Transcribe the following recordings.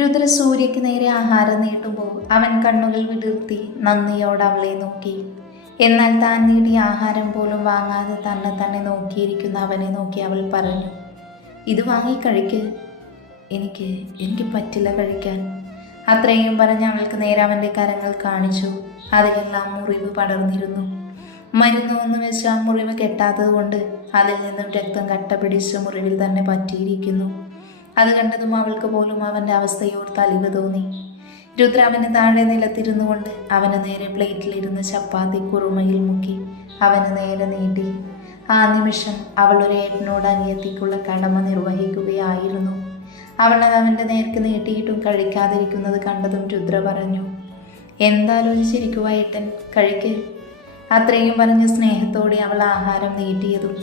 രുദ്ര സൂര്യയ്ക്ക് നേരെ ആഹാരം നീട്ടുമ്പോൾ അവൻ കണ്ണുകൾ വിടർത്തി നന്ദിയോടെ അവളെ നോക്കി. എന്നാൽ താൻ നീട്ടിയ ആഹാരം പോലും വാങ്ങാതെ തന്നെ നോക്കിയിരിക്കുന്ന അവനെ നോക്കി അവൾ പറഞ്ഞു, ഇത് വാങ്ങി കഴിക്ക്. എനിക്ക് പറ്റില്ല കഴിക്കാൻ. അത്രയും പറഞ്ഞ് അവൾക്ക് നേരെ അവൻ്റെ കരങ്ങൾ കാണിച്ചു. അതിലെല്ലാം മുറിവ് പടർന്നിരുന്നു. മരുന്നൊന്നു വെച്ച് ആ മുറിവ് കെട്ടാത്തത് കൊണ്ട് അതിൽ നിന്നും രക്തം കട്ട പിടിച്ച് മുറിവിൽ തന്നെ പറ്റിയിരിക്കുന്നു. അത് കണ്ടതും അവൾക്ക് പോലും അവൻ്റെ അവസ്ഥയോർത്ത് അലിവ് തോന്നി. രുദ്ര അവന് താഴെ നിലത്തിരുന്നു കൊണ്ട് അവന് നേരെ പ്ലേറ്റിലിരുന്ന് ചപ്പാത്തി കുറുമയിൽ മുക്കി അവന് നേരെ നീട്ടി. ആ നിമിഷം അവൾ ഒരു ഏട്ടനോട് അനിയത്തിക്കുള്ള കടമ നിർവഹിക്കുകയായിരുന്നു. അവൾ അത് അവൻ്റെ നേർക്ക് നീട്ടിയിട്ടും കഴിക്കാതിരിക്കുന്നത് കണ്ടതും രുദ്ര പറഞ്ഞു, എന്താലോചിച്ചിരിക്കുക ഏട്ടൻ, കഴിക്ക്. അത്രയും പറഞ്ഞ് സ്നേഹത്തോടെ അവൾ ആഹാരം നീട്ടിയതും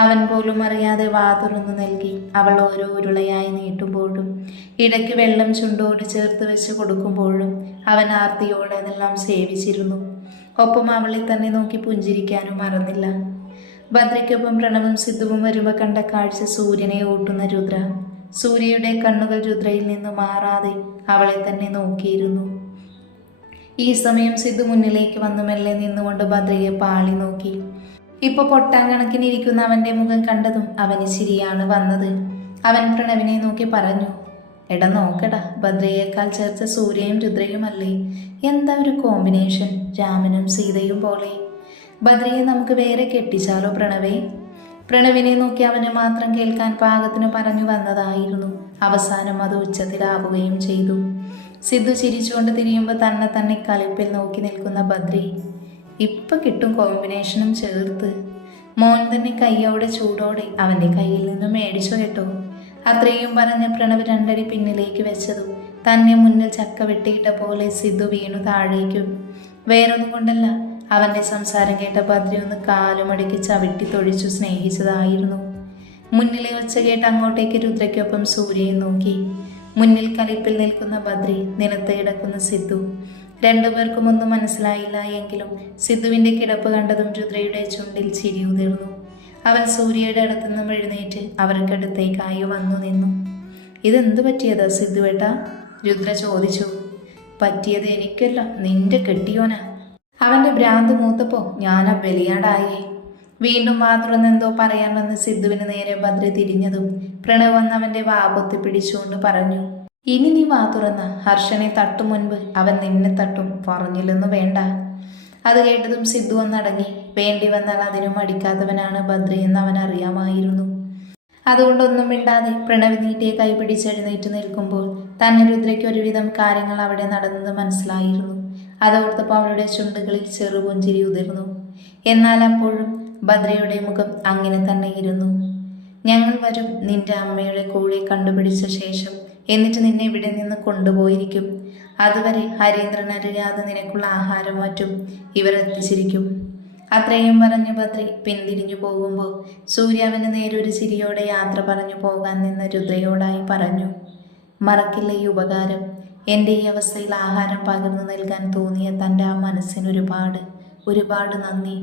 അവൻ പോലും അറിയാതെ വാ തുറന്നു നൽകി. അവൾ ഓരോ ഉരുളയായി നീട്ടുമ്പോഴും ഇടയ്ക്ക് വെള്ളം ചുണ്ടോട് ചേർത്ത് വെച്ച് കൊടുക്കുമ്പോഴും അവൻ ആർത്തിയോടെ അതെല്ലാം സേവിച്ചിരുന്നു. ഒപ്പം അവളെ തന്നെ നോക്കി പുഞ്ചിരിക്കാനും മറന്നില്ല. ഭദ്രയ്ക്കൊപ്പം പ്രണവും സിദ്ധുവും വരുമ്പോൾ കണ്ട കാഴ്ച സൂര്യനെ ഓട്ടുന്ന രുദ്ര. സൂര്യയുടെ കണ്ണുകൾ രുദ്രയിൽ നിന്ന് മാറാതെ അവളെ തന്നെ നോക്കിയിരുന്നു. ഈ സമയം സിദ്ധു മുന്നിലേക്ക് വന്നു മെല്ലെ നിന്നുകൊണ്ട് ഭദ്രയെ പാളി നോക്കി. ഇപ്പൊ പൊട്ടാൻ കണക്കിനിരിക്കുന്ന അവന്റെ മുഖം കണ്ടതും അവന് ചിരിയാണ് വന്നത്. അവൻ പ്രണവിനെ നോക്കി പറഞ്ഞു, എടാ നോക്കടാ, ഭദ്രയേക്കാൾ ചേർച്ച സൂര്യയും രുദ്രയുമല്ലേ? എന്താ ഒരു കോമ്പിനേഷൻ, രാമനും സീതയും പോലെ. ഭദ്രയെ നമുക്ക് വേറെ കെട്ടിച്ചാലോ പ്രണവേ? പ്രണവിനെ നോക്കി അവന് മാത്രം കേൾക്കാൻ പാകത്തിന് പറഞ്ഞു വന്നതായിരുന്നു. അവസാനം അത് ഉച്ചത്തിലാവുകയും ചെയ്തു. സിദ്ധു ചിരിച്ചുകൊണ്ട് തിരിയുമ്പോൾ തന്നെ കളിപ്പിൽ നോക്കി നിൽക്കുന്ന ഭദ്രി, ഇപ്പൊ കിട്ടും കോമ്പിനേഷനും ചേർത്ത്. മോൻ തന്നെ കയ്യോടെ ചൂടോടെ അവൻ്റെ കയ്യിൽ നിന്ന് മേടിച്ചു കേട്ടോ. അത്രയും പറഞ്ഞ് പ്രണവ് രണ്ടടി പിന്നിലേക്ക് വെച്ചതും തന്നെ മുന്നിൽ ചക്ക വെട്ടിയിട്ട പോലെ സിദ്ധു വീണു താഴേക്കും. വേറൊന്നും കൊണ്ടല്ല, അവൻ്റെ സംസാരം കേട്ട ഭദ്രി ഒന്ന് കാലുമടക്കി ചവിട്ടി തൊഴിച്ചു സ്നേഹിച്ചതായിരുന്നു. മുന്നിലെ ഒച്ച കേട്ട് അങ്ങോട്ടേക്ക് രുദ്രയ്ക്കൊപ്പം സൂര്യയെ നോക്കി. മുന്നിൽ കലിപ്പിൽ നിൽക്കുന്ന ഭദ്രി, നിലത്ത് കിടക്കുന്ന സിദ്ധു. രണ്ടുപേർക്കും ഒന്നും മനസ്സിലായില്ല എങ്കിലും സിദ്ധുവിൻ്റെ കിടപ്പ് കണ്ടതും രുദ്രയുടെ ചുണ്ടിൽ ചിരി ഉതിർന്നു. അവൻ സൂര്യയുടെ അടുത്തുനിന്നും എഴുന്നേറ്റ് അവർക്കടുത്തേക്കായി വന്നു നിന്നു. ഇതെന്ത് പറ്റിയതാ സിദ്ധുവേട്ടാ? രുദ്ര ചോദിച്ചു. പറ്റിയത് എനിക്കല്ല, നിന്റെ കെട്ടിയോനാ. അവൻ്റെ ഭ്രാന്ത് മൂത്തപ്പോ ഞാനാ ബലിയാടായേ. വീണ്ടും തുറന്നെന്തോ പറയാൻ വന്ന് സിദ്ധുവിന് നേരെ ഭദ്ര തിരിഞ്ഞതും പ്രണവ് വന്ന് അവൻ്റെ വാ പൊത്തി പിടിച്ചുകൊണ്ട് പറഞ്ഞു, ഇനി നീ വാ തുറന്ന ഹർഷനെ തട്ടും മുൻപ് അവൻ നിന്നെ തട്ടും, പറഞ്ഞില്ലെന്ന് വേണ്ട. അത് കേട്ടതും സിദ്ധു ഒന്നടങ്ങി. വേണ്ടി വന്നാൽ അതിനും അടിക്കാത്തവനാണ് ഭദ്രയെന്ന് അവൻ അറിയാമായിരുന്നു. അതുകൊണ്ടൊന്നും മിണ്ടാതെ പ്രണവ് നീട്ടിയെ കൈ പിടിച്ചെഴുന്നേറ്റ് നിൽക്കുമ്പോൾ തന്നെ രുദ്രയ്ക്ക് ഒരുവിധം കാര്യങ്ങൾ അവിടെ നടന്നത് മനസ്സിലായിരുന്നു. അതോർത്തപ്പോൾ അവളുടെ ചുണ്ടുകളിൽ ചെറുപുഞ്ചിരി ഉതിർന്നു. എന്നാൽ അപ്പോഴും ഭദ്രയുടെ മുഖം അങ്ങനെ തന്നെ ഇരുന്നു. ഞങ്ങൾ വരും നിന്റെ അമ്മയുടെ കൂടെ കണ്ടുപിടിച്ച ശേഷം, എന്നിട്ട് നിന്നെ ഇവിടെ നിന്ന് കൊണ്ടുപോയിരിക്കും. അതുവരെ ഹരീന്ദ്രൻ അറിയാതെ നിനക്കുള്ള ആഹാരം മറ്റും ഇവർ എത്തിച്ചിരിക്കും. അത്രയും പറഞ്ഞ് ഭദ്രി പിന്തിരിഞ്ഞു പോകുമ്പോൾ സൂര്യ അവന് നേരൊരു ചിരിയോടെ യാത്ര പറഞ്ഞു പോകാൻ നിന്ന രുദ്രയോടായി പറഞ്ഞു, മറക്കില്ല ഈ ഉപകാരം. എൻ്റെ ഈ അവസ്ഥയിൽ ആഹാരം പകർന്നു നൽകാൻ തോന്നിയ തൻ്റെ ആ ഒരുപാട് നന്ദി.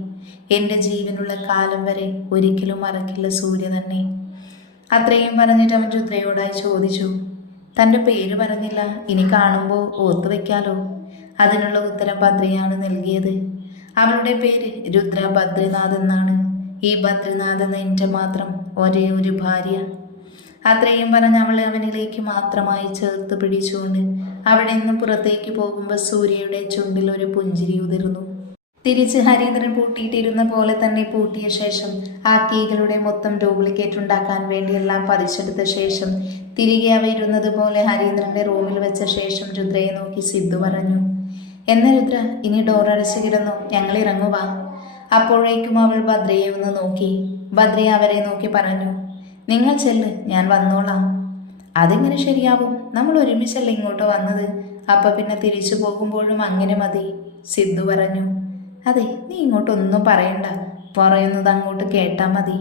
എൻ്റെ ജീവനുള്ള കാലം വരെ ഒരിക്കലും മറക്കില്ല സൂര്യ തന്നെ. അത്രയും പറഞ്ഞിട്ട് അവൻ രുദ്രയോടായി ചോദിച്ചു, തൻ്റെ പേര് പറഞ്ഞില്ല, ഇനി കാണുമ്പോൾ ഓർത്തു വയ്ക്കാലോ. അതിനുള്ള ഉത്തരം ഭദ്രയാണ് നൽകിയത്. അവളുടെ പേര് രുദ്ര ബദ്രിനാഥ് എന്നാണ്. ഈ ബദ്രിനാഥ് എന്ന എൻ്റെ മാത്രം ഒരേ ഒരു ഭാര്യ. അത്രയും പറഞ്ഞ് അവളെ അവനിലേക്ക് മാത്രമായി ചേർത്ത് പിടിച്ചുകൊണ്ട് അവിടെ നിന്ന് പുറത്തേക്ക് പോകുമ്പോൾ സൂര്യയുടെ ചുണ്ടിൽ ഒരു പുഞ്ചിരി ഉതിർന്നു. തിരിച്ച് ഹരീന്ദ്രൻ പൂട്ടിയിട്ടിരുന്ന പോലെ തന്നെ പൂട്ടിയ ശേഷം ആ കീകളുടെ മൊത്തം ഡ്യൂപ്ലിക്കേറ്റ് ഉണ്ടാക്കാൻ വേണ്ടി എല്ലാം പതിച്ചെടുത്ത ശേഷം തിരികെ അവ ഇരുന്നത് പോലെ ഹരീന്ദ്രന്റെ റൂമിൽ വെച്ച ശേഷം രുദ്രയെ നോക്കി സിദ്ധു പറഞ്ഞു, എന്നാ രുദ്ര, ഇനി ഡോർ അടച്ചു കിടന്നു, ഞങ്ങൾ ഇറങ്ങുവാ. അപ്പോഴേക്കും അവൾ ഭദ്രയെ ഒന്ന് നോക്കി. ഭദ്രയെ അവരെ നോക്കി പറഞ്ഞു, നിങ്ങൾ ചെല്ല്, ഞാൻ വന്നോളാം. അതെങ്ങനെ ശരിയാവും? നമ്മൾ ഒരുമിച്ചല്ല ഇങ്ങോട്ട് വന്നത്, അപ്പം പിന്നെ തിരിച്ചു പോകുമ്പോഴും അങ്ങനെ മതി, സിദ്ധു പറഞ്ഞു. അതെ, നീ ഇങ്ങോട്ടൊന്നും പറയണ്ട, പറയുന്നത് അങ്ങോട്ട് കേട്ടാൽ മതി.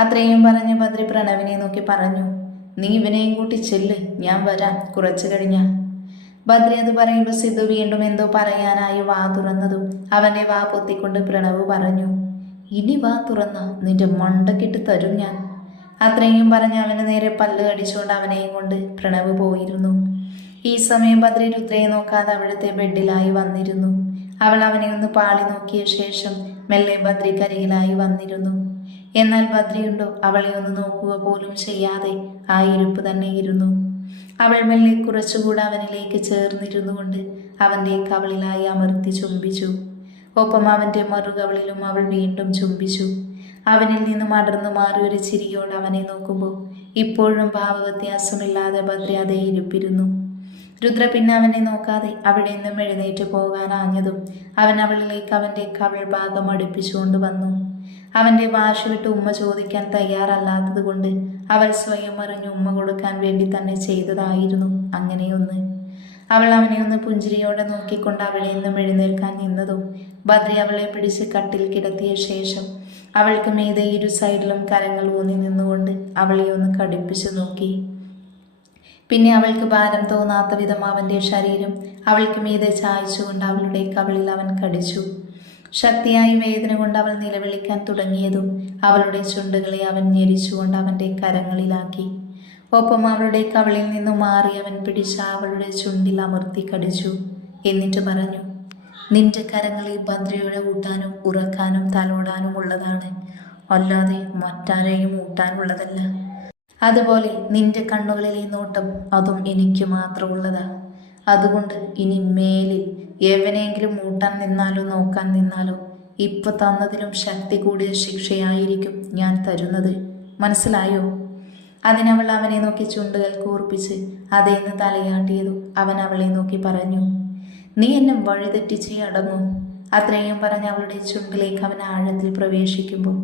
അത്രയും പറഞ്ഞ് ഭദ്ര പ്രണവിനെ നോക്കി പറഞ്ഞു, നീ ഇവനെയും കൂട്ടി ചെല്ല്, ഞാൻ വരാം കുറച്ചു കഴിഞ്ഞാൽ. ഭദ്ര അത് പറയുമ്പോൾ സിദ്ധു വീണ്ടും എന്തോ പറയാനായി വാ തുറന്നതും അവൻ്റെ വാ പൊത്തിക്കൊണ്ട് പ്രണവ് പറഞ്ഞു, ഇനി വാ തുറന്ന നിന്റെ മണ്ടക്കിട്ട് തരും ഞാൻ. അത്രയും പറഞ്ഞ് അവന് നേരെ പല്ല് കടിച്ചുകൊണ്ട് അവനെയും കൊണ്ട് പ്രണവ് പോയിരുന്നു. ഈ സമയം ബദ്രി രുദ്രയെ നോക്കാതെ അവിടുത്തെ ബെഡിലായി വന്നിരുന്നു. അവൾ അവനെ ഒന്ന് പാളി നോക്കിയ ശേഷം മെല്ലെ ബദ്രിക്കരികിലായി വന്നിരുന്നു. എന്നാൽ ബദ്രിയുണ്ടോ അവളെ ഒന്ന് നോക്കുക പോലും ചെയ്യാതെ ആ ഇരിപ്പ് തന്നെ ഇരുന്നു. അവൾ മെല്ലെ കുറച്ചുകൂടെ അവനിലേക്ക് ചേർന്നിരുന്നു കൊണ്ട് അവൻ്റെ കവളിലായി അമർത്തി ചുംബിച്ചു. ഒപ്പം അവൻ്റെ മറുകവളിലും അവൾ വീണ്ടും ചുംബിച്ചു. അവനിൽ നിന്നും അടർന്നു മാറി ഒരു ചിരിയോട് അവനെ നോക്കുമ്പോൾ ഇപ്പോഴും ഭാവവ്യത്യാസമില്ലാതെ ബദ്രി അതേ ഇരിപ്പിരുന്നു. രുദ്ര പിന്നെ അവനെ നോക്കാതെ അവിടെ നിന്നും എഴുന്നേറ്റ് പോകാനാഞ്ഞതും അവൻ അവളിലേക്ക് അവൻ്റെ കവൾ ഭാഗം അടുപ്പിച്ചുകൊണ്ട് വന്നു. അവൻ്റെ വാശി വിട്ട് ഉമ്മ ചോദിക്കാൻ തയ്യാറല്ലാത്തത് കൊണ്ട് അവൾ സ്വയം അറിഞ്ഞ് ഉമ്മ കൊടുക്കാൻ വേണ്ടി തന്നെ ചെയ്തതായിരുന്നു അങ്ങനെയൊന്ന്. അവൾ അവനെ ഒന്ന് പുഞ്ചിരിയോടെ നോക്കിക്കൊണ്ട് അവിടെ നിന്നും എഴുന്നേൽക്കാൻ നിന്നതും ബദ്രി അവളെ പിടിച്ച് കട്ടിൽ കിടത്തിയ ശേഷം അവൾക്ക് മീതെ ഇരു സൈഡിലും കരങ്ങൾ ഊന്നി നിന്നുകൊണ്ട് അവളെ ഒന്ന് കടുപ്പിച്ചു നോക്കി. പിന്നെ അവൾക്ക് ഭാരം തോന്നാത്ത വിധം അവൻ്റെ ശരീരം അവൾക്ക് മീതെ ചായച്ചുകൊണ്ട് അവളുടെ കവിളിൽ അവൻ കടിച്ചു. ശക്തിയായി വേദന കൊണ്ട് അവൾ നിലവിളിക്കാൻ തുടങ്ങിയതും അവളുടെ ചുണ്ടുകളെ അവൻ ഞെരിച്ചുകൊണ്ട് അവൻ്റെ കരങ്ങളിലാക്കി. ഒപ്പം അവളുടെ കവിളിൽ നിന്നും മാറി അവൻ പിടിച്ച അവളുടെ ചുണ്ടിൽ അമർത്തി കടിച്ചു. എന്നിട്ട് പറഞ്ഞു, നിന്റെ കരങ്ങളിൽ ബദ്രിയുടെ ഊട്ടാനും ഉറക്കാനും തലോടാനും ഉള്ളതാണ്, അല്ലാതെ മറ്റാരെയും ഊട്ടാനുള്ളതല്ല. അതുപോലെ നിന്റെ കണ്ണുകളിലെ നോട്ടം അതും എനിക്ക് മാത്രമുള്ളതാ. അതുകൊണ്ട് ഇനി മേലിൽ എവനെങ്കിലും ഊട്ടാൻ നിന്നാലോ നോക്കാൻ നിന്നാലോ ഇപ്പൊ തന്നതിലും ശക്തി കൂടിയ ശിക്ഷയായിരിക്കും ഞാൻ തരുന്നത്, മനസ്സിലായോ? അതിനവൾ അവനെ നോക്കി ചുണ്ടുകൾ കൂർപ്പിച്ച് അതേന്ന് തലയാട്ടിയതും അവൻ അവളെ നോക്കി പറഞ്ഞു, നീ എന്നെ വഴിതെറ്റിച്ചേ അടങ്ങൂ. അത്രയും പറഞ്ഞ് അവളുടെ ചുണ്ടിലേക്ക് അവൻ ആഴത്തിൽ പ്രവേശിക്കുമ്പോൾ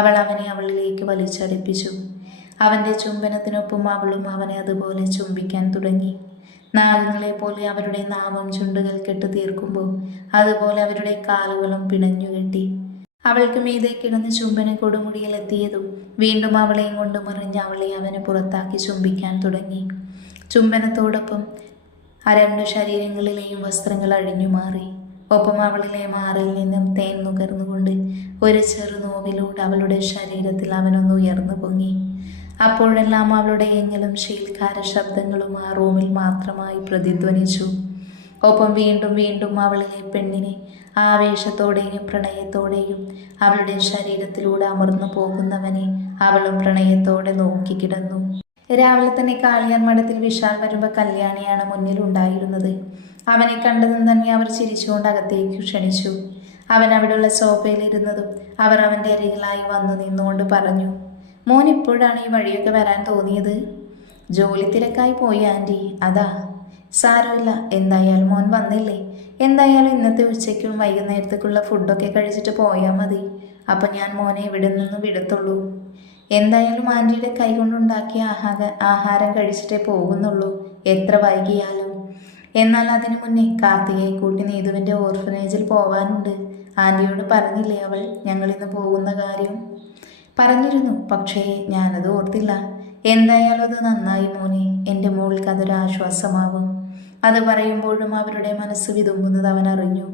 അവൾ അവനെ അവളിലേക്ക് വലിച്ചടിപ്പിച്ചു. അവൻ്റെ ചുംബനത്തിനൊപ്പം അവളും അവനെ അതുപോലെ ചുംബിക്കാൻ തുടങ്ങി. നാഗങ്ങളെ പോലെ അവരുടെ നാവും ചുണ്ടുകൾ കെട്ടു തീർക്കുമ്പോൾ അതുപോലെ അവരുടെ കാലുകളും പിണഞ്ഞുകെട്ടി. അവൾക്ക് മീതെ കിടന്ന് ചുംബന കൊടുമുടിയിലെത്തിയതും വീണ്ടും അവളെയും കൊണ്ട് മറിഞ്ഞ് അവളെ അവന് പുറത്താക്കി ചുംബിക്കാൻ തുടങ്ങി. ചുംബനത്തോടൊപ്പം ആ രണ്ടു ശരീരങ്ങളിലെയും വസ്ത്രങ്ങൾ അഴിഞ്ഞു മാറി. ഒപ്പം അവളിലെ മാറിൽ നിന്നും തേൻ നുകർന്നുകൊണ്ട് ഒരു ചെറുനോവിലൂടെ അവളുടെ ശരീരത്തിൽ അവനൊന്ന് ഉയർന്നു പൊങ്ങി. അപ്പോഴെല്ലാം അവളുടെ എങ്ങലും ശീൽക്കാര ശബ്ദങ്ങളും ആ റൂമിൽ മാത്രമായി പ്രതിധ്വനിച്ചു. ഒപ്പം വീണ്ടും വീണ്ടും അവളിലെ പെണ്ണിനെ ആവേശത്തോടെയും പ്രണയത്തോടെയും അവളുടെ ശരീരത്തിലൂടെ അമർന്നു പോകുന്നവനെ അവളും പ്രണയത്തോടെ നോക്കിക്കിടന്നു. രാവിലെ തന്നെ കാളിയാർ മഠത്തിൽ വിശാൽ വരുമ്പോൾ കല്യാണിയാണ് മുന്നിലുണ്ടായിരുന്നത്. അവനെ കണ്ടതും തന്നെ അവർ ചിരിച്ചുകൊണ്ട് അകത്തേക്ക് ക്ഷണിച്ചു. അവൻ അവിടെയുള്ള സോഫയിലിരുന്നതും അവർ അവൻ്റെ അരികിലായി വന്നു നിന്നുകൊണ്ട് പറഞ്ഞു, മോൻ ഇപ്പോഴാണ് ഈ വഴിയൊക്കെ വരാൻ തോന്നിയത്? ജോലി തിരക്കായി പോയി ആൻറ്റി, അതാ. സാരമില്ല, എന്തായാലും മോൻ വന്നില്ലേ. എന്തായാലും ഇന്നത്തെ ഉച്ചയ്ക്കും വൈകുന്നേരത്തേക്കുള്ള ഫുഡൊക്കെ കഴിച്ചിട്ട് പോയാൽ മതി. അപ്പം ഞാൻ മോനെ ഇവിടെ നിന്ന് വിടത്തുള്ളൂ. എന്തായാലും ആൻറ്റിയുടെ കൈകൊണ്ടുണ്ടാക്കിയ ആഹാരം കഴിച്ചിട്ടേ പോകുന്നുള്ളൂ, എത്ര വൈകിയാലും. എന്നാൽ അതിനു മുന്നേ കാർത്തികയെ കൂട്ടി നീതുവിൻ്റെ ഓർഫനേജിൽ പോവാനുണ്ട്. ആൻറ്റിയോട് പറഞ്ഞില്ലേ അവൾ ഞങ്ങളിന്ന് പോകുന്ന കാര്യം? പറഞ്ഞിരുന്നു, പക്ഷേ ഞാനത് ഓർത്തില്ല. എന്തായാലും അത് നന്നായി മോനെ, എൻ്റെ മോൾക്ക് അതൊരാശ്വാസമാവും. അത് പറയുമ്പോഴും അവരുടെ മനസ്സ് വിതുമ്പുന്നത് അവൻ അറിഞ്ഞു.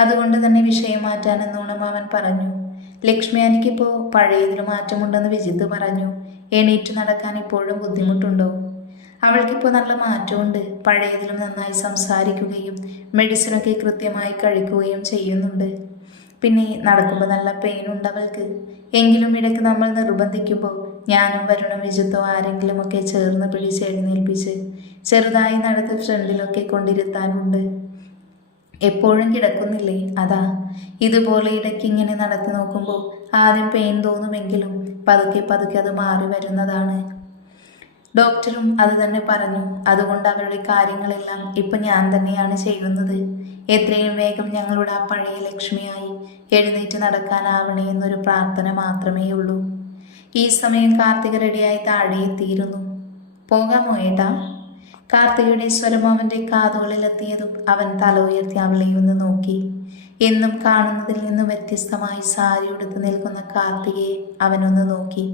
അതുകൊണ്ട് തന്നെ വിഷയം മാറ്റാനെന്നോണം അവൻ പറഞ്ഞു, ലക്ഷ്മി എനിക്കിപ്പോൾ പഴയതിലും മാറ്റമുണ്ടെന്ന് വിജിത്ത് പറഞ്ഞു. എണീറ്റ് നടക്കാൻ ഇപ്പോഴും ബുദ്ധിമുട്ടുണ്ടോ? അവൾക്കിപ്പോൾ നല്ല മാറ്റമുണ്ട്. പഴയതിലും നന്നായി സംസാരിക്കുകയും മെഡിസിനൊക്കെ കൃത്യമായി കഴിക്കുകയും ചെയ്യുന്നുണ്ട്. പിന്നെ നടക്കുമ്പോൾ നല്ല പെയിനുണ്ട് അവൾക്ക്. എങ്കിലും ഇടയ്ക്ക് നമ്മൾ നിർബന്ധിക്കുമ്പോൾ ഞാനും വരുണും വിജിത്തോ ആരെങ്കിലുമൊക്കെ ചേർന്ന് പിടിച്ച് എഴുന്നേൽപ്പിച്ച് ചെറുതായി നടത്തി ഫ്രണ്ടിലൊക്കെ കൊണ്ടിരുത്താനുണ്ട്. എപ്പോഴും കിടക്കുന്നില്ലേ, അതാ. ഇതുപോലെ ഇടയ്ക്ക് ഇങ്ങനെ നടത്തി നോക്കുമ്പോൾ ആദ്യം പെയിൻ തോന്നുമെങ്കിലും പതുക്കെ പതുക്കെ അത് മാറി വരുന്നതാണ്. ഡോക്ടറും അത് തന്നെ പറഞ്ഞു. അതുകൊണ്ട് അവരുടെ കാര്യങ്ങളെല്ലാം ഇപ്പം ഞാൻ തന്നെയാണ് ചെയ്യുന്നത്. എത്രയും വേഗം ഞങ്ങളുടെ ആ പഴയ ലക്ഷ്മിയായി എഴുന്നേറ്റ് നടക്കാനാവണേ എന്നൊരു പ്രാർത്ഥന മാത്രമേ ഉള്ളൂ. ഈ സമയം കാർത്തിക റെഡിയായി താഴെ എത്തിയിരുന്നു. പോകാമോ ഏട്ടാ? കാർത്തികയുടെ സ്വരം അവൻ്റെ കാതുകളിലെത്തിയതും അവൻ തല ഉയർത്തി അവളെ ഒന്ന് നോക്കി. എന്നും കാണുന്നതിൽ നിന്നും വ്യത്യസ്തമായി സാരി ഉടുത്ത് നിൽക്കുന്ന കാർത്തികയെ അവനൊന്ന് നോക്കി.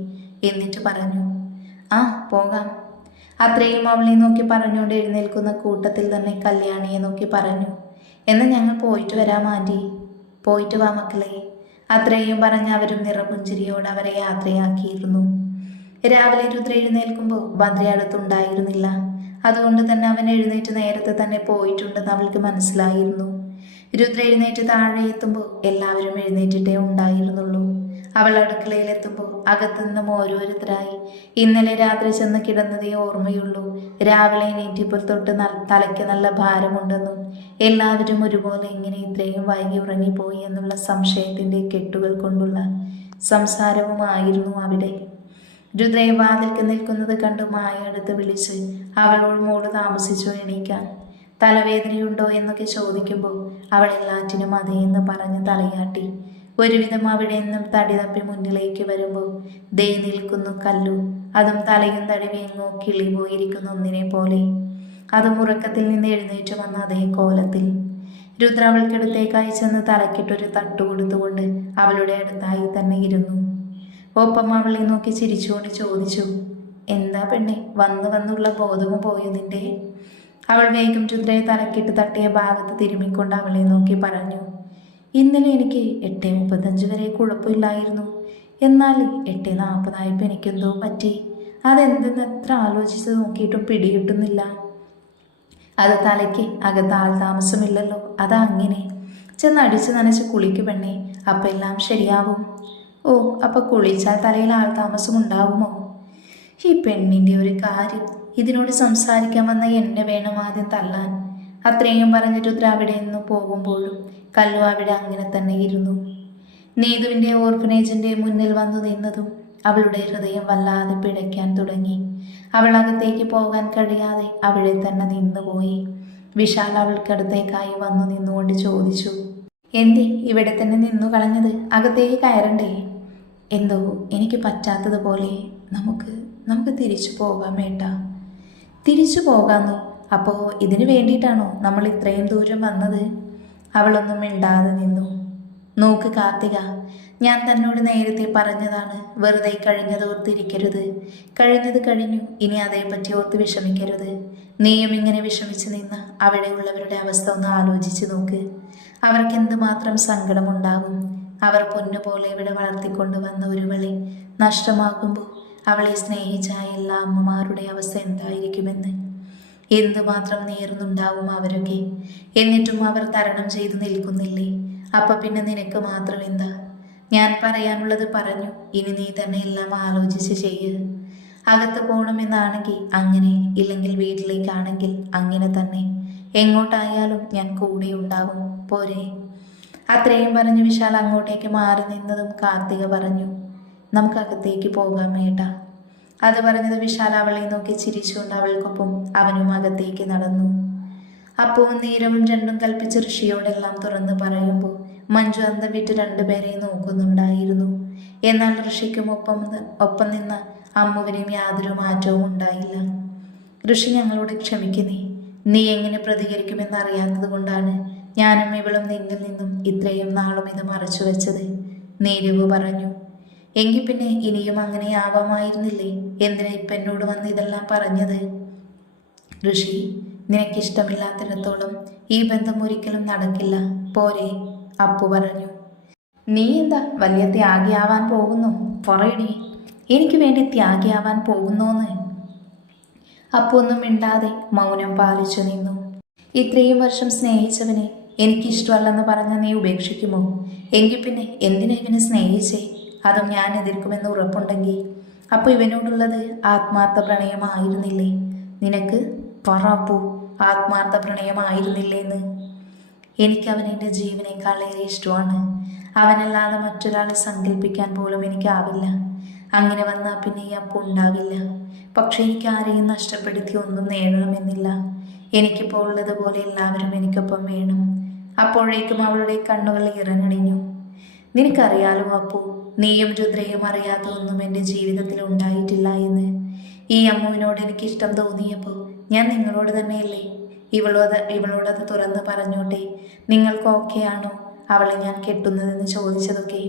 എന്നിട്ട് പറഞ്ഞു, ആ പോകാം. അത്രയും അവളെ നോക്കി പറഞ്ഞുകൊണ്ട് എഴുന്നേൽക്കുന്ന കൂട്ടത്തിൽ തന്നെ കല്യാണിയെ നോക്കി പറഞ്ഞു, എന്നാൽ ഞങ്ങൾ പോയിട്ട് വരാം ആൻറ്റി. പോയിട്ട് വാ മക്കളെ. അത്രയും പറഞ്ഞ് അവരും നിറപുഞ്ചിരിയോട് അവരെ യാത്രയാക്കിയിരുന്നു. രാവിലെ രുദ്ര എഴുന്നേൽക്കുമ്പോൾ ഭദ്ര അടുത്തുണ്ടായിരുന്നില്ല. അതുകൊണ്ട് തന്നെ അവൻ എഴുന്നേറ്റ് നേരത്തെ തന്നെ പോയിട്ടുണ്ടെന്ന് അവൾക്ക് മനസ്സിലായിരുന്നു. രുദ്ര എഴുന്നേറ്റ് താഴെ എത്തുമ്പോൾ എല്ലാവരും എഴുന്നേറ്റിട്ടേ ഉണ്ടായിരുന്നുള്ളൂ. അവൾ അടുക്കളയിലെത്തുമ്പോൾ അകത്തുനിന്നും ഓരോരുത്തരായി ഇന്നലെ രാത്രി ചെന്ന് കിടന്നതേ ഓർമ്മയുള്ളൂ. രാവിലെ എണീറ്റപ്പോൾ തൊട്ട് തലയ്ക്ക് നല്ല ഭാരമുണ്ടെന്നും എല്ലാവരും ഒരുപോലെ ഇങ്ങനെ ഇത്രയും വൈകി ഉറങ്ങിപ്പോയി എന്നുള്ള സംശയത്തിൻ്റെ കെട്ടുകൾ കൊണ്ടുള്ള സംസാരവുമായിരുന്നു അവിടെ. രുദ്രയെ വാതിൽക്ക് നിൽക്കുന്നത് കണ്ട് മായ അടുത്ത് വിളിച്ച് അവളോട് മോള് താമസിച്ചോ എണീക്കാൻ, തലവേദനയുണ്ടോ എന്നൊക്കെ ചോദിക്കുമ്പോൾ അവൾ എല്ലാറ്റിനും അതേന്ന് പറഞ്ഞ് തലയാട്ടി. ഒരുവിധം അവിടെ നിന്നും തടി തപ്പി മുന്നിലേക്ക് വരുമ്പോൾ ദേ നിൽക്കുന്നു കല്ലു, അതും തലയും തടവി എങ്ങോ കിളി പോയിരിക്കുന്ന ഒന്നിനെ പോലെ. അതും ഉറക്കത്തിൽ നിന്ന് എഴുന്നേറ്റ് വന്ന അതേ കോലത്തിൽ. രുദ്ര അവൾക്കടുത്തേക്കായി ചെന്ന് തലക്കിട്ടൊരു തട്ടു കൊടുത്തുകൊണ്ട് അവളുടെ അടുത്തായി തന്നെ ഇരുന്നു. ഒപ്പം അവളെ നോക്കി ചിരിച്ചുകൊണ്ട് ചോദിച്ചു, എന്താ പെണ്ണെ, വന്നുള്ള ബോധവും പോയോ നിന്റെ? അവൾ വേഗം രുദ്രയെ തലക്കിട്ട് തട്ടിയ ഭാഗത്ത് തിരുമ്മിക്കൊണ്ട് അവളെ നോക്കി പറഞ്ഞു, ഇന്നലെ എനിക്ക് 8:35 വരെ കുഴപ്പമില്ലായിരുന്നു. എന്നാൽ 8:40 എനിക്കെന്തോ പറ്റി. അതെന്തെന്ന് എത്ര ആലോചിച്ച് നോക്കിയിട്ടും പിടികിട്ടുന്നില്ല. അത് തലയ്ക്ക് അകത്ത് ആൾ താമസമില്ലല്ലോ, അതാ അങ്ങനെ. ചെന്നടിച്ച് നനച്ച് കുളിക്ക് പെണ്ണെ, അപ്പം എല്ലാം ശരിയാവും. ഓ, അപ്പം കുളിച്ചാൽ തലയിൽ ആൾ താമസം ഉണ്ടാവുമോ? ഈ പെണ്ണിൻ്റെ ഒരു കാര്യം, ഇതിനോട് സംസാരിക്കാൻ വന്ന എന്നെ വേണം ആദ്യം തള്ളാൻ. അത്രയും പറഞ്ഞ് രുദ്ര അവിടെ നിന്ന് പോകുമ്പോഴും കല്ലു അവിടെ അങ്ങനെ തന്നെ ഇരുന്നു. നീതുവിൻ്റെ ഓർഫനേജിൻ്റെ മുന്നിൽ വന്നു നിന്നതും അവളുടെ ഹൃദയം വല്ലാതെ പിടയ്ക്കാൻ തുടങ്ങി. അവൾ അകത്തേക്ക് പോകാൻ കഴിയാതെ അവിടെ തന്നെ നിന്നുപോയി. വിശാൽ അവൾക്കടുത്തേക്കായി വന്നു നിന്നുകൊണ്ട് ചോദിച്ചു, എന്തേ ഇവിടെ തന്നെ നിന്നു കളഞ്ഞത്? അകത്തേക്ക് കയറണ്ടേ? എന്തോ എനിക്ക് പറ്റാത്തതുപോലെ. നമുക്ക് തിരിച്ചു പോകാൻ വേണ്ട. തിരിച്ചു പോകാമെന്നോ? അപ്പോൾ ഇതിനു വേണ്ടിയിട്ടാണോ നമ്മൾ ഇത്രയും ദൂരം വന്നത്? അവളൊന്നും മിണ്ടാതെ നിന്നു. നോക്ക് കാർത്തിക, ഞാൻ തന്നോട് നേരത്തെ പറഞ്ഞതാണ്, വെറുതെ കഴിഞ്ഞത് ഓർത്തിരിക്കരുത്. കഴിഞ്ഞത് കഴിഞ്ഞു, ഇനി അതേപ്പറ്റി ഓർത്ത് വിഷമിക്കരുത്. നീയും ഇങ്ങനെ വിഷമിച്ച് നിന്ന് അവിടെയുള്ളവരുടെ അവസ്ഥ ഒന്ന് ആലോചിച്ച് നോക്ക്. അവർക്ക് എന്തുമാത്രം സങ്കടമുണ്ടാകും. അവർ പൊന്നുപോലെ ഇവിടെ വളർത്തിക്കൊണ്ടു വന്ന ഒരുവളെ നഷ്ടമാകുമ്പോൾ അവളെ സ്നേഹിച്ച എല്ലാ അമ്മമാരുടെ അവസ്ഥ എന്തായിരിക്കുമെന്ന്. എന്തുമാത്രം നേർന്നുണ്ടാവും അവരൊക്കെ. എന്നിട്ടും അവർ തരണം ചെയ്തു നിൽക്കുന്നില്ലേ? അപ്പം പിന്നെ നിനക്ക് മാത്രം എന്താ? ഞാൻ പറയാനുള്ളത് പറഞ്ഞു, ഇനി നീ തന്നെ എല്ലാം ആലോചിച്ച് ചെയ്യ്. അകത്ത് പോകണമെന്നാണെങ്കിൽ അങ്ങനെ, ഇല്ലെങ്കിൽ വീട്ടിലേക്കാണെങ്കിൽ അങ്ങനെ തന്നെ. എങ്ങോട്ടായാലും ഞാൻ കൂടെ ഉണ്ടാവും, പോരെ? അത്രയും പറഞ്ഞ് വിശാൽ അങ്ങോട്ടേക്ക് മാറി നിന്നതും കാർത്തിക പറഞ്ഞു, നമുക്കകത്തേക്ക് പോകാം ഏട്ടാ. അത് പറഞ്ഞത് വിശാൽ അവളെ നോക്കി ചിരിച്ചുകൊണ്ട് അവൾക്കൊപ്പം അവനും അകത്തേക്ക് നടന്നു. അപ്പവും നീരവും രണ്ടും കൽപ്പിച്ച് ഋഷിയോടെല്ലാം തുറന്ന് പറയുമ്പോൾ മഞ്ജു അന്തം വിട്ട് രണ്ടുപേരെ നോക്കുന്നുണ്ടായിരുന്നു. എന്നാൽ ഋഷിക്കും ഒപ്പം നിന്ന അമ്മുവിനും യാതൊരു മാറ്റവും ഉണ്ടായില്ല. ഋഷി ഞങ്ങളോട് ക്ഷമിക്കുന്നേ, നീ എങ്ങനെ പ്രതികരിക്കുമെന്ന് അറിയാത്തത് കൊണ്ടാണ് ഞാനും ഇവളും നിന്നിൽ നിന്നും ഇത്രയും നാളും ഇത് മറച്ചു വെച്ചത്, നീരവ് പറഞ്ഞു. എങ്കിൽ പിന്നെ ഇനിയും അങ്ങനെ ആവാമായിരുന്നില്ലേ? എന്തിനാ ഇപ്പം എന്നോട് വന്ന് ഇതെല്ലാം പറഞ്ഞത്? ഋഷി, നിനക്കിഷ്ടമില്ലാത്തിടത്തോളം ഈ ബന്ധം ഒരിക്കലും നടക്കില്ല, പോരെ? അപ്പു പറഞ്ഞു. നീ എന്താ വലിയ ത്യാഗിയാവാൻ പോകുന്നു? പറയടി, എനിക്ക് വേണ്ടി ത്യാഗിയാവാൻ പോകുന്നോന്ന്? അപ്പു ഒന്നും മിണ്ടാതെ മൗനം പാലിച്ചു നിന്നു. ഇത്രയും വർഷം സ്നേഹിച്ചവനെ എനിക്കിഷ്ടമല്ലെന്ന് പറഞ്ഞ നീ ഉപേക്ഷിക്കുമോ? എങ്കിൽ പിന്നെ എന്തിനാ ഇവനെ സ്നേഹിച്ചേ? അതും ഞാൻ എതിർക്കുമെന്ന് ഉറപ്പുണ്ടെങ്കിൽ അപ്പോൾ ഇവനോടുള്ളത് ആത്മാർത്ഥ പ്രണയമായിരുന്നില്ലേ നിനക്ക്? പറ അപ്പു, ആത്മാർത്ഥ പ്രണയമായിരുന്നില്ലേന്ന്? എനിക്കവൻ എൻ്റെ ജീവനേക്കാളേറെ ഇഷ്ടമാണ്. അവനല്ലാതെ മറ്റൊരാളെ സങ്കല്പിക്കാൻ പോലും എനിക്കാവില്ല. അങ്ങനെ വന്നാൽ പിന്നെ ഈ അപ്പു ഉണ്ടാവില്ല. പക്ഷെ എനിക്ക് ആരെയും നഷ്ടപ്പെടുത്തി ഒന്നും നേടണമെന്നില്ല. എനിക്കിപ്പോൾ ഉള്ളതുപോലെ എല്ലാവരും എനിക്കൊപ്പം വേണം. അപ്പോഴേക്കും അവളുടെ കണ്ണുകൾ ഇറനണിഞ്ഞു. നിനക്കറിയാലോ അപ്പു, നീയും രുദ്രയും അറിയാത്ത ഒന്നും എൻ്റെ ജീവിതത്തിൽ ഉണ്ടായിട്ടില്ല എന്ന്. ഈ അമ്മുവിനോട് എനിക്കിഷ്ടം തോന്നിയപ്പോൾ ഞാൻ നിങ്ങളോട് തന്നെയല്ലേ ഇവളോടത് തുറന്ന് പറഞ്ഞോട്ടെ, നിങ്ങൾക്ക് ഓക്കെ ആണോ അവളെ ഞാൻ കെട്ടുന്നതെന്ന് ചോദിച്ചതൊക്കെ?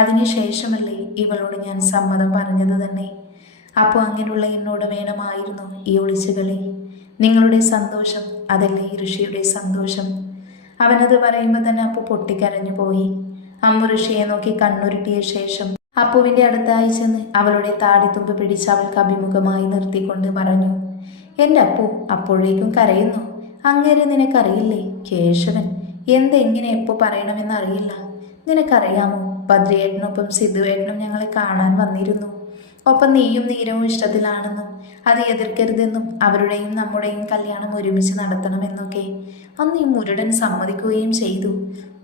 അതിനുശേഷമല്ലേ ഇവളോട് ഞാൻ സമ്മതം പറഞ്ഞത് തന്നെ. അപ്പോൾ അങ്ങനെയുള്ള എന്നോട് വേണമായിരുന്നു ഈ ഒളിച്ചുകളി. നിങ്ങളുടെ സന്തോഷം അതല്ലേ ഋഷിയുടെ സന്തോഷം? അവനത് പറയുമ്പോൾ തന്നെ അപ്പു പൊട്ടിക്കരഞ്ഞു പോയി. അമ്മ ഋഷിയെ നോക്കി കണ്ണുരുട്ടിയ ശേഷം അപ്പുവിൻ്റെ അടുത്തായി ചെന്ന് അവളുടെ താടിത്തുമ്പ് പിടിച്ച് അവൾക്ക് അഭിമുഖമായി നിർത്തിക്കൊണ്ട് പറഞ്ഞു, എൻ്റെ അപ്പു അപ്പോഴേക്കും കരയുന്നു. അങ്ങേരെ നിനക്കറിയില്ലേ? കേശവൻ എന്തെങ്ങനെ എപ്പോൾ പറയണമെന്നറിയില്ല. നിനക്കറിയാമോ, ബദ്രിയേട്ടനൊപ്പം സിദ്ധുവേട്ടനും ഞങ്ങളെ കാണാൻ വന്നിരുന്നു. ഒപ്പം നീയും നീരവും ഇഷ്ടത്തിലാണെന്നും അത് എതിർക്കരുതെന്നും അവരുടെയും നമ്മുടെയും കല്യാണം ഒരുമിച്ച് നടത്തണമെന്നൊക്കെ അന്ന് ഈ മുരടൻ സമ്മതിക്കുകയും ചെയ്തു.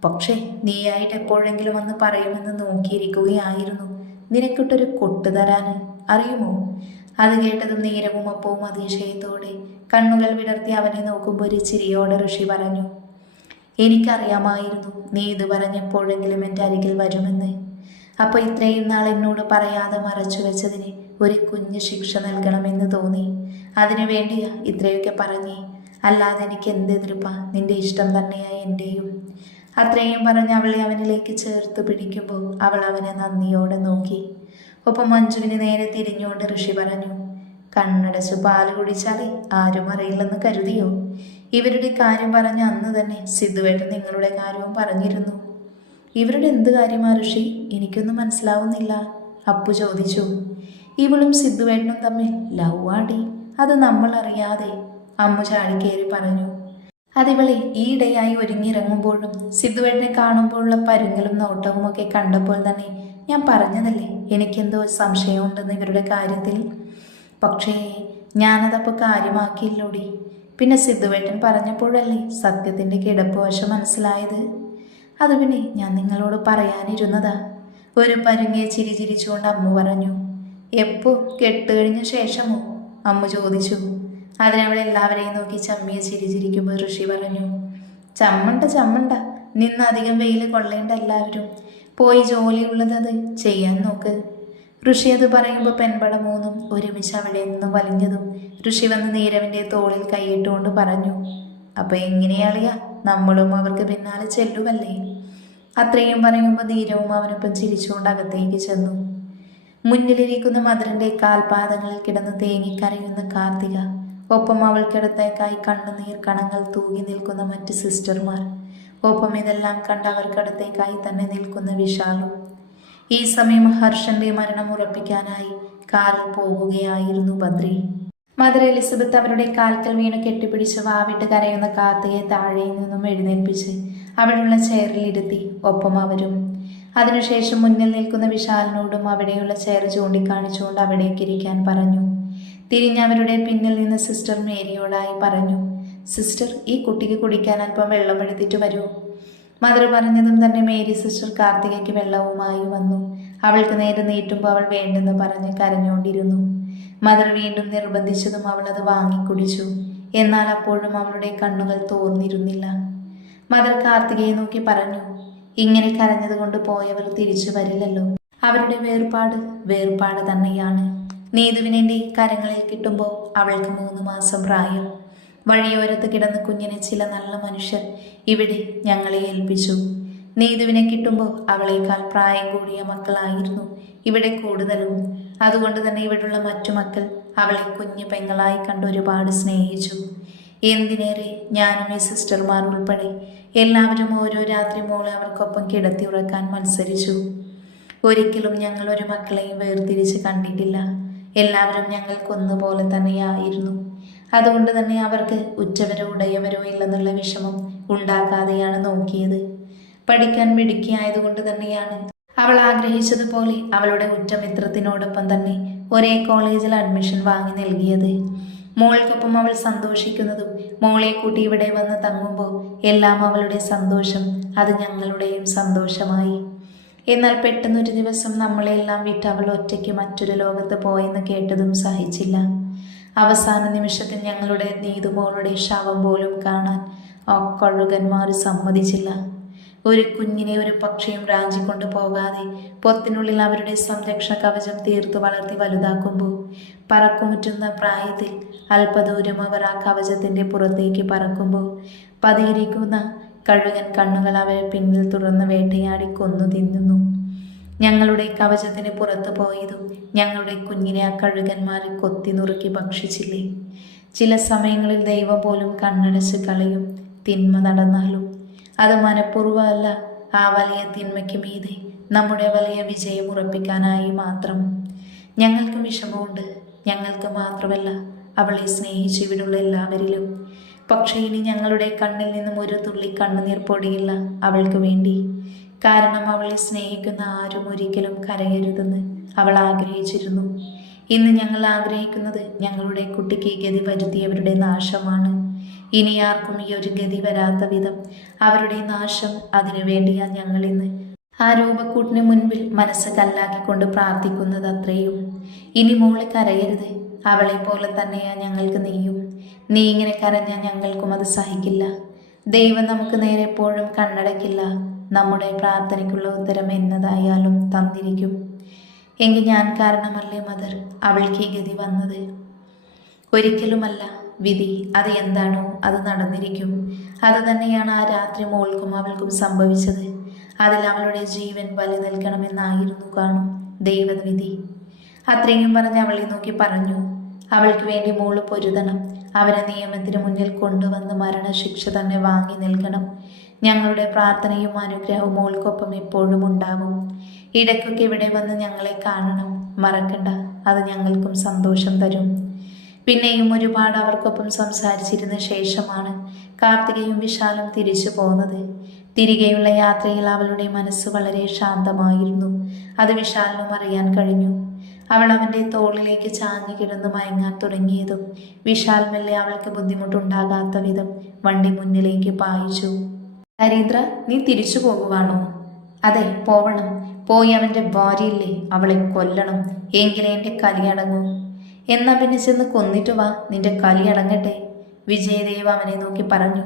പക്ഷേ നീയായിട്ട് എപ്പോഴെങ്കിലും വന്ന് പറയുമെന്ന് നോക്കിയിരിക്കുകയായിരുന്നു നിനക്കിട്ടൊരു കൊട്ടു തരാൻ, അറിയുമോ? അത് കേട്ടതും നീരവും അപ്പവും അതിശയത്തോടെ കണ്ണുകൾ വിടർത്തി അവനെ നോക്കുമ്പോൾ ഒരു ചിരിയോടെ ഋഷി പറഞ്ഞു, എനിക്കറിയാമായിരുന്നു നീ ഇത് പറഞ്ഞെപ്പോഴെങ്കിലും എൻ്റെ അരികിൽ വരുമെന്ന്. അപ്പോൾ ഇത്രയും നാൾ എന്നോട് പറയാതെ മറച്ചു വെച്ചതിന് ഒരു കുഞ്ഞു ശിക്ഷ നൽകണമെന്ന് തോന്നി. അതിനു വേണ്ടിയാ ഇത്രയൊക്കെ പറഞ്ഞേ. അല്ലാതെ എനിക്ക് എന്തെതിർപ്പാ, നിന്റെ ഇഷ്ടം തന്നെയായി എൻ്റെയും. അത്രയും പറഞ്ഞ് അവളെ അവനിലേക്ക് ചേർത്ത് പിടിക്കുമ്പോൾ അവൾ അവനെ നന്ദിയോടെ നോക്കി. ഒപ്പം മഞ്ജുവിന് നേരെ തിരിഞ്ഞുകൊണ്ട് ഋഷി പറഞ്ഞു, കണ്ണടച്ച് പാല് കുടിച്ചാലേ ആരും അറിയില്ലെന്ന് കരുതിയോ? ഇവരുടെ കാര്യം പറഞ്ഞ അന്ന് തന്നെ സിദ്ധുവേട്ടൻ നിങ്ങളുടെ കാര്യവും പറഞ്ഞിരുന്നു. ഇവരുടെ എന്ത് കാര്യമാ ഋഷി? എനിക്കൊന്നും മനസ്സിലാവുന്നില്ല, അപ്പു ചോദിച്ചു. ഇവളും സിദ്ധുവേട്ടനും തമ്മിൽ ലവ് ആടി, അത് നമ്മൾ അറിയാതെ, അമ്മ ചാടിക്കേറി പറഞ്ഞു. അതിവളെ ഈയിടെയായി ഒരുങ്ങിയിറങ്ങുമ്പോഴും സിദ്ധുവേട്ടനെ കാണുമ്പോഴുള്ള പരുങ്ങലും നോട്ടവും ഒക്കെ കണ്ടപ്പോൾ തന്നെ ഞാൻ പറഞ്ഞതല്ലേ എനിക്കെന്തോ സംശയമുണ്ടെന്ന് ഇവരുടെ കാര്യത്തിൽ. പക്ഷേ ഞാനതപ്പോൾ കാര്യമാക്കിയില്ലോടി. പിന്നെ സിദ്ധുവേട്ടൻ പറഞ്ഞപ്പോഴല്ലേ സത്യത്തിൻ്റെ കിടപ്പ് വശം മനസ്സിലായത്. അത് പിന്നെ ഞാൻ നിങ്ങളോട് പറയാനിരുന്നതാ, ഒരു പരുങ്ങിയ ചിരി ചിരിച്ചുകൊണ്ട് അമ്മ പറഞ്ഞു. എപ്പോ കെട്ടുകഴിഞ്ഞ ശേഷമോ? അമ്മ ചോദിച്ചു. അതിനവളെല്ലാവരെയും നോക്കി ചമ്മിയ ചിരി ചിരിക്കുമ്പോൾ ഋഷി പറഞ്ഞു, ചമ്മണ്ട, നിന്ന് അധികം വെയിൽ കൊള്ളേണ്ട, എല്ലാവരും പോയി ജോലിയുള്ളത് ചെയ്യാൻ നോക്ക്. ഋഷി അത് പറയുമ്പോൾ പെൺപട മൂന്നും ഒരുമിച്ച് അവിടെ നിന്നും വലിഞ്ഞതും ഋഷി വന്ന് നീരവിൻ്റെ തോളിൽ കൈയിട്ടുകൊണ്ട് പറഞ്ഞു, അപ്പം എങ്ങനെയാളിയാ, നമ്മളും അവർക്ക് പിന്നാലെ ചെല്ലുമല്ലേ? അത്രയും പറയുമ്പോൾ നീരവും അവനൊപ്പം ചിരിച്ചുകൊണ്ട് അകത്തേക്ക് ചെന്നു. മുന്നിലിരിക്കുന്ന മധുരൻ്റെ കാൽപാദങ്ങളിൽ കിടന്ന് തേങ്ങിക്കരയുന്ന കാർത്തിക, ഒപ്പം അവൾക്കിടത്തേക്കായി കണ്ണുനീർ കണങ്ങൾ തൂകി നിൽക്കുന്ന മറ്റ് സിസ്റ്റർമാർ, ഒപ്പം ഇതെല്ലാം കണ്ട് അവർക്കിടത്തേക്കായി തന്നെ നിൽക്കുന്ന വിശാലും. ഈ സമയം ഹർഷന്റെ മരണം ഉറപ്പിക്കാനായി കാറിൽ പോകുകയായിരുന്നു ബദ്രി. മദർ എലിസബത്ത് അവരുടെ കാൽക്കൽ വീണ് കെട്ടിപ്പിടിച്ച് വാവിട്ട് കരയുന്ന കാർത്തികയെ താഴെ നിന്നും എഴുന്നേൽപ്പിച്ച് അവിടെയുള്ള ചെയറിൽ ഇരുത്തി. ഒപ്പം അവരും. അതിനുശേഷം മുന്നിൽ നിൽക്കുന്ന വിശാലിനോടും അവിടെയുള്ള ചെയർ ചൂണ്ടിക്കാണിച്ചുകൊണ്ട് അവിടേക്ക് ഇരിക്കാൻ പറഞ്ഞു. തിരിഞ്ഞവരുടെ പിന്നിൽ നിന്ന് സിസ്റ്റർ മേരിയോടായി പറഞ്ഞു, സിസ്റ്റർ, ഈ കുട്ടിക്ക് കുടിക്കാൻ അല്പം വെള്ളം എടുത്തിട്ട് വരൂ. മദർ പറഞ്ഞതും തന്നെ മേരി സിസ്റ്റർ കാർത്തികയ്ക്ക് വെള്ളവുമായി വന്നു. അവൾക്ക് നേരെ നീട്ടുമ്പോൾ അവൾ വേണ്ടെന്ന് പറഞ്ഞ് കരഞ്ഞുകൊണ്ടിരുന്നു. മദർ വീണ്ടും നിർബന്ധിച്ചതും അവൾ അത് വാങ്ങിക്കുടിച്ചു. എന്നാൽ അപ്പോഴും അവളുടെ കണ്ണുകൾ തോർന്നിരുന്നില്ല. മദർ കാർത്തികയെ നോക്കി പറഞ്ഞു, ഇങ്ങനെ കരഞ്ഞതുകൊണ്ട് പോയവർ തിരിച്ചു വരില്ലല്ലോ. അവരുടെ വേർപാട് തന്നെയാണ്. നീതുവിനെ കരങ്ങളിൽ കിട്ടുമ്പോൾ അവൾക്ക് 3 മാസം പ്രായം. വഴിയോരത്ത് കിടന്ന് കുഞ്ഞിനെ ചില നല്ല മനുഷ്യർ ഇവിടെ ഞങ്ങളെ ഏൽപ്പിച്ചു. നീതുവിനെ കിട്ടുമ്പോൾ അവളേക്കാൾ പ്രായം കൂടിയ മക്കളായിരുന്നു ഇവിടെ കൂടുതലും. അതുകൊണ്ട് തന്നെ ഇവിടുള്ള മറ്റു മക്കൾ അവളെ കുഞ്ഞു പെങ്ങളായി കണ്ട് ഒരുപാട് സ്നേഹിച്ചു. എന്തിനേറെ ഞാനും ഈ സിസ്റ്റർമാർ ഉൾപ്പെടെ എല്ലാവരും ഓരോ രാത്രി മോളെ അവർക്കൊപ്പം കിടത്തി ഉറക്കാൻ മത്സരിച്ചു. ഒരിക്കലും ഞങ്ങൾ ഒരു മക്കളെയും വേർതിരിച്ച് കണ്ടിട്ടില്ല. എല്ലാവരും ഞങ്ങൾക്കൊന്നുപോലെ തന്നെയായിരുന്നു. അതുകൊണ്ട് തന്നെ അവർക്ക് ഉറ്റവരോ ഉടയവരോ ഇല്ലെന്നുള്ള വിഷമം ഉണ്ടാക്കാതെയാണ് നോക്കിയത്. പഠിക്കാൻ മിടുക്കിയായതുകൊണ്ട് തന്നെയാണ് അവൾ ആഗ്രഹിച്ചതുപോലെ അവളുടെ ഉറ്റമിത്രത്തിനോടൊപ്പം തന്നെ ഒരേ കോളേജിൽ അഡ്മിഷൻ വാങ്ങി നൽകിയത്. മോൾക്കൊപ്പം അവൾ സന്തോഷിക്കുന്നതും മോളെ കൂട്ടി ഇവിടെ വന്ന് തങ്ങുമ്പോൾ എല്ലാം അവളുടെ സന്തോഷം, അത് ഞങ്ങളുടെയും സന്തോഷമായി. എന്നാൽ പെട്ടെന്നൊരു ദിവസം നമ്മളെല്ലാം വിട്ട് അവൾ ഒറ്റയ്ക്ക് മറ്റൊരു ലോകത്ത് പോയെന്ന് കേട്ടതും സഹിച്ചില്ല. അവസാന നിമിഷത്തിൽ ഞങ്ങളുടെ നീതുമോളുടെ ശവം പോലും കാണാൻ ആ കഴുകന്മാർ സമ്മതിച്ചില്ല. ഒരു കുഞ്ഞിനെ ഒരു പക്ഷിയും റാഞ്ചിക്കൊണ്ട് പോകാതെ പൊത്തിനുള്ളിൽ അവരുടെ സംരക്ഷണ കവചം തീർത്തു വളർത്തി വലുതാക്കുമ്പോൾ പറക്കുമുറ്റുന്ന പ്രായത്തിൽ അല്പദൂരം അവർ ആ കവചത്തിൻ്റെ പുറത്തേക്ക് പറക്കുമ്പോൾ പതിയിരിക്കുന്ന കഴുകൻ കണ്ണുകൾ അവരെ പിന്നിൽ തുടർന്ന് വേട്ടയാടി കൊന്നു തിന്നുന്നു. ഞങ്ങളുടെ കവചത്തിന് പുറത്തു പോയതും ഞങ്ങളുടെ കുഞ്ഞിനെ ആ കഴുകന്മാരെ കൊത്തി നുറുക്കി ഭക്ഷിച്ചില്ലേ. ചില സമയങ്ങളിൽ ദൈവം പോലും കണ്ണടച്ച് കളയും. തിന്മ നടന്നാലും അത് മനഃപൂർവ്വമല്ല, ആ വലിയ തിന്മയ്ക്ക് മീതെ നമ്മുടെ വലിയ വിജയം ഉറപ്പിക്കാനായി മാത്രം. ഞങ്ങൾക്ക് വിഷമമുണ്ട്. ഞങ്ങൾക്ക് മാത്രമല്ല, അവളെ സ്നേഹിച്ച് ഇവിടുള്ള എല്ലാവരിലും. പക്ഷേ ഇനി ഞങ്ങളുടെ കണ്ണിൽ നിന്നും ഒരു തുള്ളി കണ്ണുനീർ പൊടിയില്ല അവൾക്ക് വേണ്ടി. കാരണം അവളെ സ്നേഹിക്കുന്ന ആരും ഒരിക്കലും കരയരുതെന്ന് അവൾ ആഗ്രഹിച്ചിരുന്നു. ഇന്ന് ഞങ്ങൾ ആഗ്രഹിക്കുന്നത് ഞങ്ങളുടെ കുട്ടിക്ക് ഗതി വരുത്തിയവരുടെ നാശമാണ്. ഇനി ആർക്കും ഈ ഒരു ഗതി വരാത്ത വിധം അവരുടെ നാശം, അതിനു വേണ്ടിയാ ഞങ്ങൾ ഇന്ന് ആ രൂപക്കൂട്ടിന് മുൻപിൽ മനസ്സ് കല്ലാക്കിക്കൊണ്ട് പ്രാർത്ഥിക്കുന്നത്. അത്രയും. ഇനി മോളെ കരയരുത്. അവളെ പോലെ തന്നെയാ ഞങ്ങൾക്ക് നീയും. നീ ഇങ്ങനെ കരഞ്ഞാൽ ഞങ്ങൾക്കും അത് സഹിക്കില്ല. ദൈവം നമുക്ക് നേരെ എപ്പോഴും കണ്ണടക്കില്ല. നമ്മുടെ പ്രാർത്ഥനയ്ക്കുള്ള ഉത്തരം എന്നതായാലും തന്നിരിക്കും. എങ്കിൽ ഞാൻ കാരണമല്ലേ മദർ അവൾക്ക് ഈ ഗതി വന്നത്? ഒരിക്കലുമല്ല. വിധി അത് എന്താണോ അത് നടന്നിരിക്കും. അത് തന്നെയാണ് ആ രാത്രി മോൾക്കും അവൾക്കും സംഭവിച്ചത്. അതിൽ അവളുടെ ജീവൻ ബലി നൽകണമെന്നായിരുന്നു കാണും ദൈവവിധി. അത്രയും പറഞ്ഞ് അവളെ നോക്കി പറഞ്ഞു, അവൾക്ക് വേണ്ടി മോള് പൊരുതണം. അവരെ നിയമത്തിന് മുന്നിൽ കൊണ്ടുവന്ന് മരണശിക്ഷ തന്നെ വാങ്ങി നൽകണം. ഞങ്ങളുടെ പ്രാർത്ഥനയും അനുഗ്രഹവും മോൾക്കൊപ്പം എപ്പോഴും ഉണ്ടാകും. ഇടയ്ക്കൊക്കെ ഇവിടെ വന്ന് ഞങ്ങളെ കാണണം. മറക്കണ്ട, അത് ഞങ്ങൾക്കും സന്തോഷം തരും. പിന്നെയും ഒരുപാട് അവർക്കൊപ്പം സംസാരിച്ചിരുന്ന ശേഷമാണ് കാർത്തികയും വിശാലും തിരിച്ചു പോകുന്നത്. തിരികെയുള്ള യാത്രയിൽ അവളുടെ മനസ്സ് വളരെ ശാന്തമായിരുന്നു. അത് വിശാലിനും അറിയാൻ കഴിഞ്ഞു. അവൾ അവൻ്റെ തോളിലേക്ക് ചാഞ്ഞു കിടന്ന് മയങ്ങാൻ തുടങ്ങിയതും വിശാൽ മെല്ലെ അവൾക്ക് ബുദ്ധിമുട്ടുണ്ടാകാത്ത വിധം വണ്ടി മുന്നിലേക്ക് പായിച്ചു. ഹരീന്ദ്ര, നീ തിരിച്ചു പോകുവാണോ? അതെ, പോവണം. പോയി അവൻ്റെ ഭാര്യയില്ലേ അവളെ കൊല്ലണം. എങ്കിലേ എൻ്റെ കലിയടങ്ങൂ. എന്നാ പിന്നെ ചെന്ന് കൊന്നിട്ട് വാ, നിന്റെ കലി അടങ്ങട്ടെ. വിജയദേവ് അവനെ നോക്കി പറഞ്ഞു.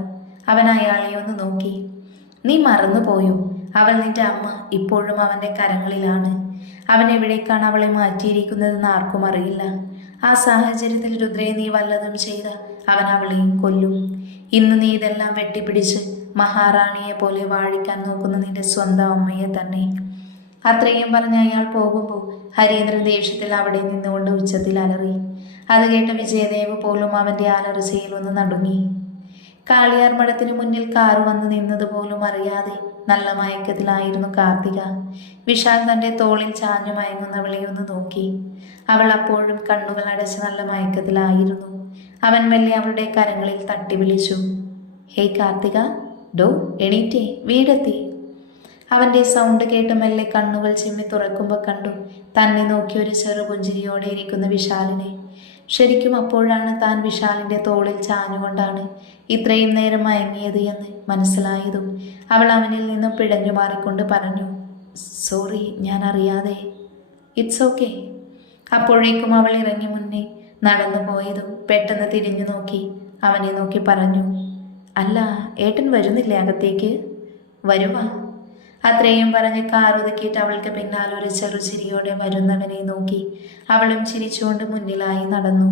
അവൻ അയാളെ ഒന്ന് നോക്കി. നീ മറന്നുപോയോ? അവൾ നിന്റെ അമ്മ ഇപ്പോഴും അവൻ്റെ കരങ്ങളിലാണ്. അവൻ എവിടേക്കാണ് അവളെ മാറ്റിയിരിക്കുന്നതെന്ന് ആർക്കും അറിയില്ല. ആ സാഹചര്യത്തിൽ രുദ്രയെ നീ വല്ലതും ചെയ്ത അവൻ അവളെയും കൊല്ലും. ഇന്ന് നീ ഇതെല്ലാം വെട്ടിപ്പിടിച്ച് മഹാറാണിയെ പോലെ വാഴിക്കാൻ നോക്കുന്ന നിന്റെ സ്വന്തം അമ്മയെ തന്നെ. അത്രയും പറഞ്ഞ് അയാൾ പോകുമ്പോൾ ഹരീന്ദ്രൻ ദേഷ്യത്തിൽ അവിടെ നിന്നുകൊണ്ട് ഉച്ചത്തിൽ അലറി. അത് കേട്ട വിജയദേവ് പോലും അവൻ്റെ അലർച്ചയിൽ ഒന്ന് നടുങ്ങി. കാളിയാർ മഠത്തിന് മുന്നിൽ കാറ് വന്ന് നിന്നതുപോലും അറിയാതെ നല്ല മയക്കത്തിലായിരുന്നു കാർത്തിക. വിശാൽ തൻ്റെ തോളിൽ ചാഞ്ഞു മയങ്ങുന്നവളെ ഒന്ന് നോക്കി. അവൾ അപ്പോഴും കണ്ണുകൾ അടച്ച് നല്ല മയക്കത്തിലായിരുന്നു. അവൻ മെല്ലെ അവളുടെ കരങ്ങളിൽ തട്ടി വിളിച്ചു. ഹേയ് കാർത്തിക, ഡോ എണീറ്റേ, വീടെത്തി. അവൻ്റെ സൗണ്ട് കേട്ട് മെല്ലെ കണ്ണുകൾ ചിമ്മി തുറക്കുമ്പോൾ കണ്ടു തന്നെ നോക്കി ഒരു ചെറുപുഞ്ചിരിയോടെ ഇരിക്കുന്ന വിശാലിനെ. ശരിക്കും അപ്പോഴാണ് താൻ വിശാലിൻ്റെ തോളിൽ ചാഞ്ഞുകൊണ്ടാണ് ഇത്രയും നേരം മയങ്ങിയത് എന്ന് മനസ്സിലായതും അവൾ അവനിൽ നിന്നും പിഴഞ്ഞു മാറിക്കൊണ്ട് പറഞ്ഞു, സോറി, ഞാൻ അറിയാതെ. It's okay. അപ്പോഴേക്കും അവൾ ഇറങ്ങി മുന്നേ നടന്നു പോയതും പെട്ടെന്ന് തിരിഞ്ഞു നോക്കി അവനെ നോക്കി പറഞ്ഞു, അല്ല, ഏട്ടൻ വരുന്നില്ലേ അകത്തേക്ക്? വരുവാ. അത്രയും പറഞ്ഞ് കാറൊതുക്കിയിട്ട് അവൾക്ക് പിന്നാലെ ഒരു ചെറുചിരിയോടെ വരുന്നവനെ നോക്കി അവളും ചിരിച്ചുകൊണ്ട് മുന്നിലായി നടന്നു.